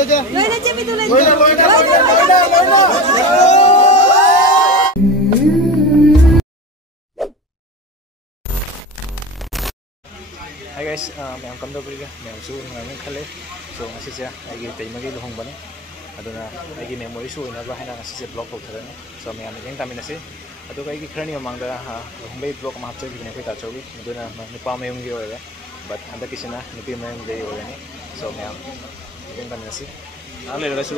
Hi guys, मैं कम दो करिए मैं उसको नंगे खले so ngasih saya lagi time lagi luhung bani aduna lagi memory su ina ba hina ngasih saya blog ko tharani so मैं yang tamin nasi adu kai ki khrani mangda luhung bai blog ma hapche bine kai ta chogi aduna nipa mayum gi oya but anda kisina nipi mayum dei oya ni so मैं yang tamin nasi ale ra su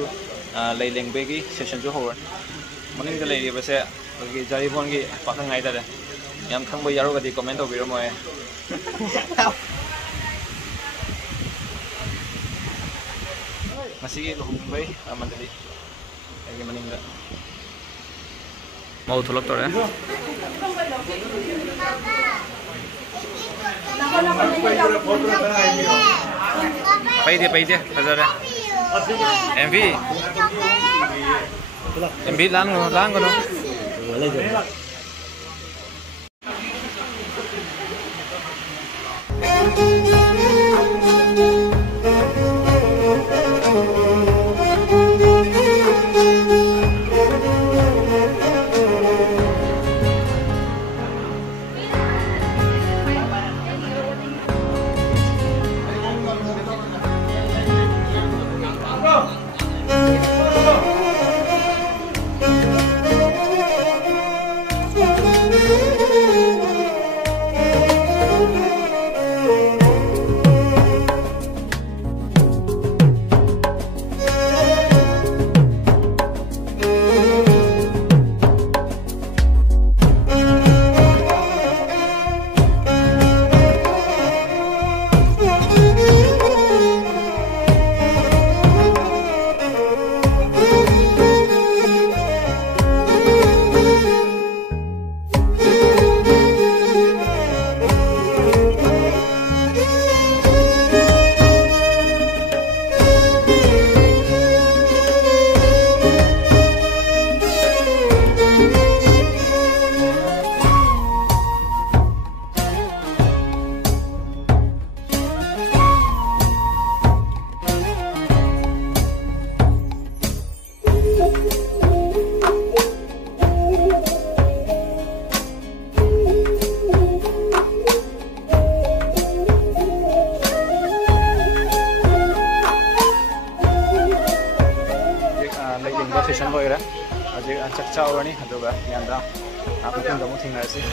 lai leng be gi session jo hor maning da lai ri ba se gi jari bon gi pakang ngai da da yam khang ba yaro ga di comment to biro moe masih luhung bay aman tadi lagi meninggal mau tulok tuh ya pay dia hazar ya MV lang no session loira aje chak chawani aduga yanda aku kan kamu tinggal sih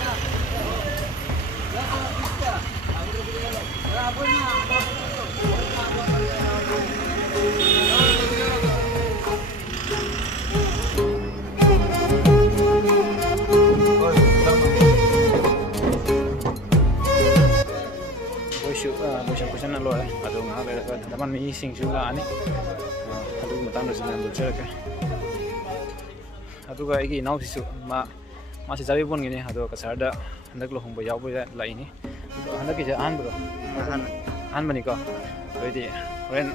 question lo adu nga le teman mi sing juga ani adu matang do sinan do cerke adu ga igi nau sisu ma si jari bon gini adu kasarda handak lo hongba yaw ba lai ni handak ki an bro an bani ko wedi ren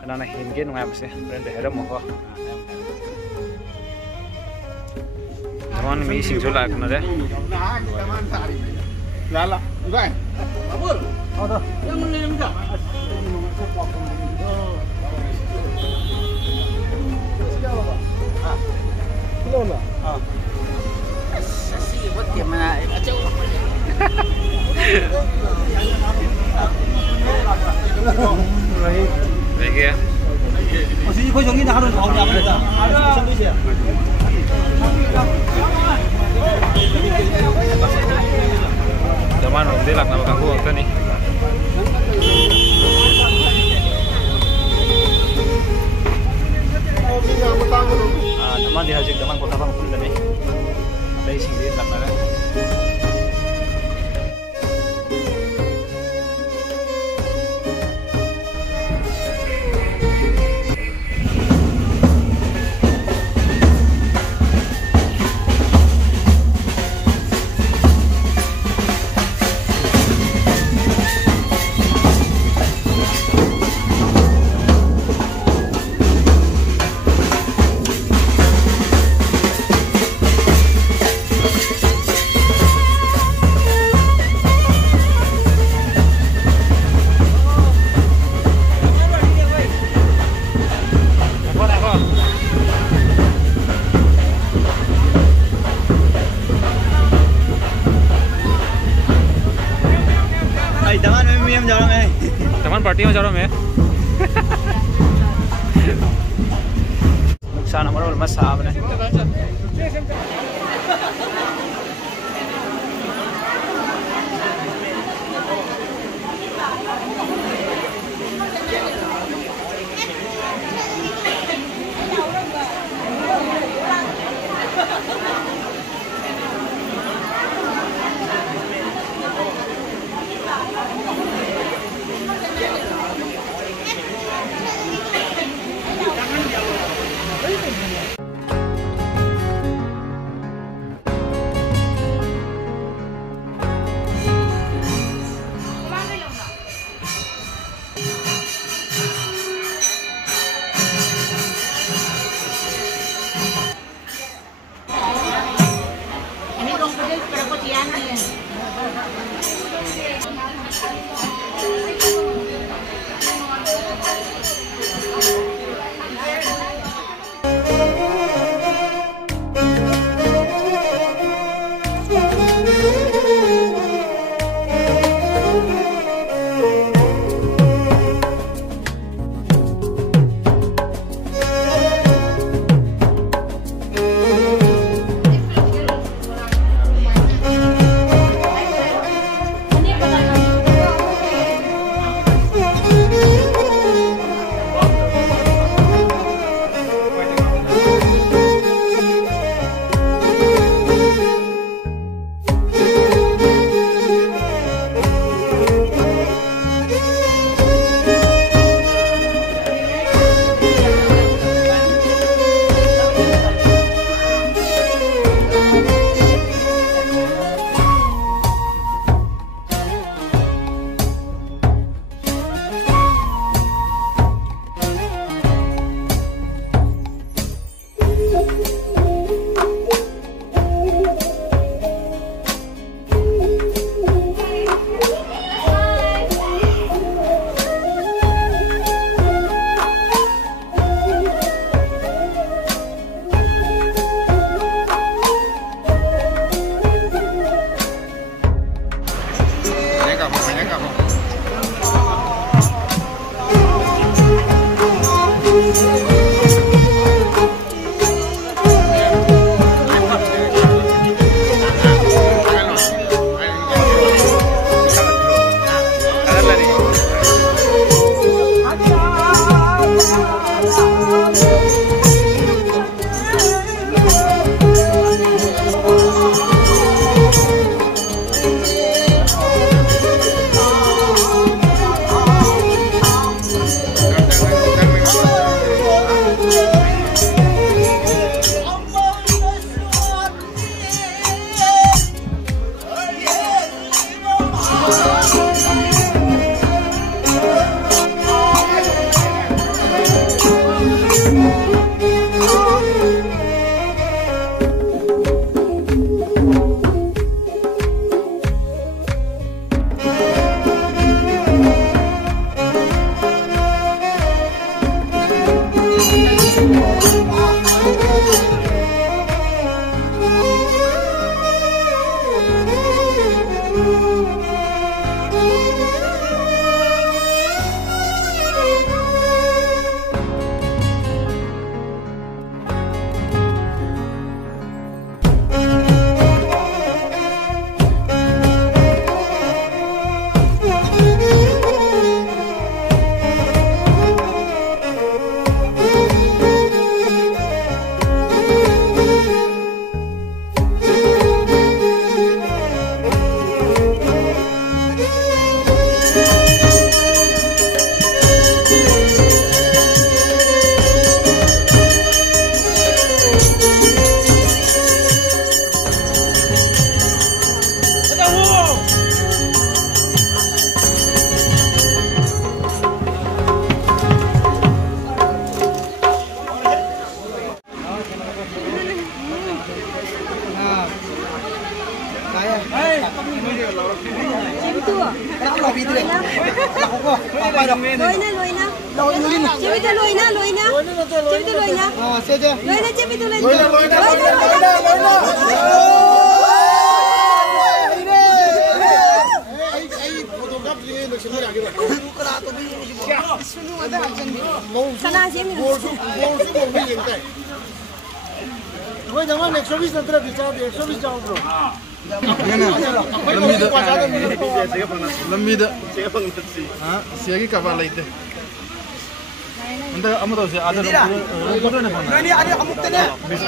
kana hin ge nungai bse ren de heram ko teman mi sing juga kana de lala gai abul ada yang menelem dah Lola. Sasi buat dia mana? Acau. Baik ya. Masih kau jangan nak harus tahu apa dah. Zaman dia nak nama kaku apa ni? Teman dihajik teman kota bang pun dah ni. Ada isi dia tak ada. Teman party mau jalan ya? Sana marul mas saab ne.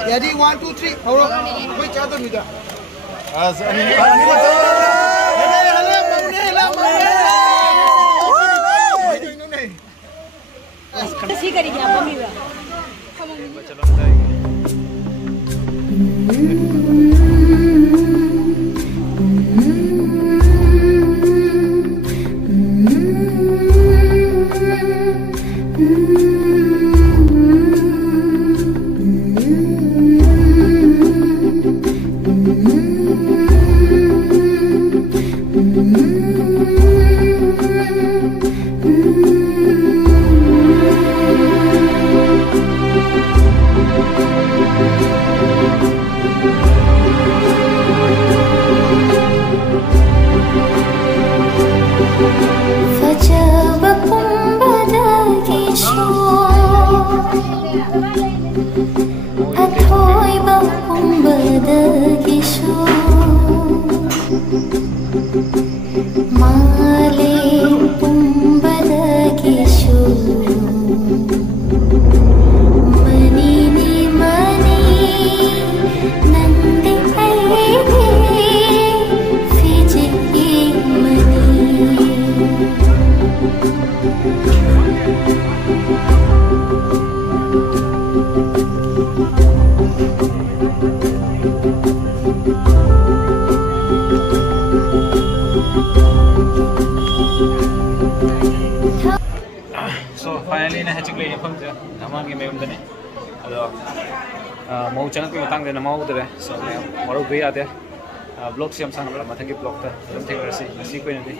Jadi 1 2 3 horo koi chato nida. Kasih kali dia kami ba. So finally na hachik le phang ja amang ge mem dane ado mau chang pe matang de na mau de so me maru be ade blog siam sang la mathang ge blog ta dum thing rasi si ko ne